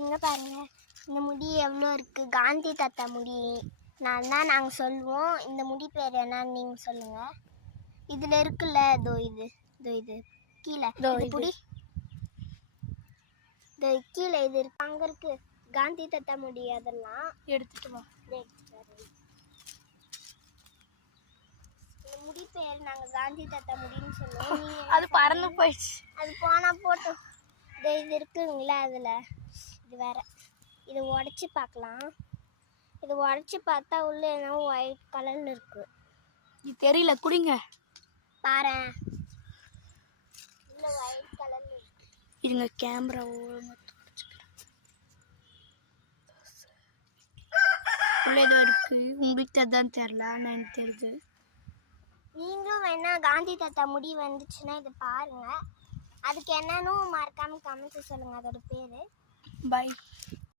இங்கே பாருங்க, இந்த முடி எவ்வளோ இருக்குது. காந்தி தாத்தா முடி. நாங்கள் சொல்லுவோம். இந்த முடி பேர் என்னன்னு நீங்கள் சொல்லுங்கள். இதில் இருக்குல்ல, இது கீழே புடி, இந்த கீழே இது இருக்கு, அங்கே இருக்கு காந்தி தாத்தா முடி. அதெல்லாம் எடுத்துட்டு வா. இந்த முடி பேர் நாங்கள் காந்தி தாத்தா முடின்னு சொல்லுவோம். அது பறந்து போயிடுச்சு. அது போனால் போட்டோம். இது இருக்குங்களா, அதில் இது வேற. இதை உடச்சி பார்க்கலாம். இதை உடச்சி பார்த்தா உள்ள என்ன ஒயிட் கலரில் இருக்கு. இது தெரியல, குடிங்க பாரு, உள்ள ஒயிட் கலரில் இருக்கு. இதுங்க கேமரா ஒழுங்காக உள்ள ஏதோ இருக்கு. உங்களுக்கு அதான் தெரியல, ஆனால் எனக்கு தெரியுது. நீங்களும் வேணா காந்தி தாத்தா முடி வந்துச்சுன்னா இதை பாருங்க. அதுக்கு என்னன்னு மறக்காம கமெண்ட்ஸ் சொல்லுங்க. அதோட பேரு. பாய்.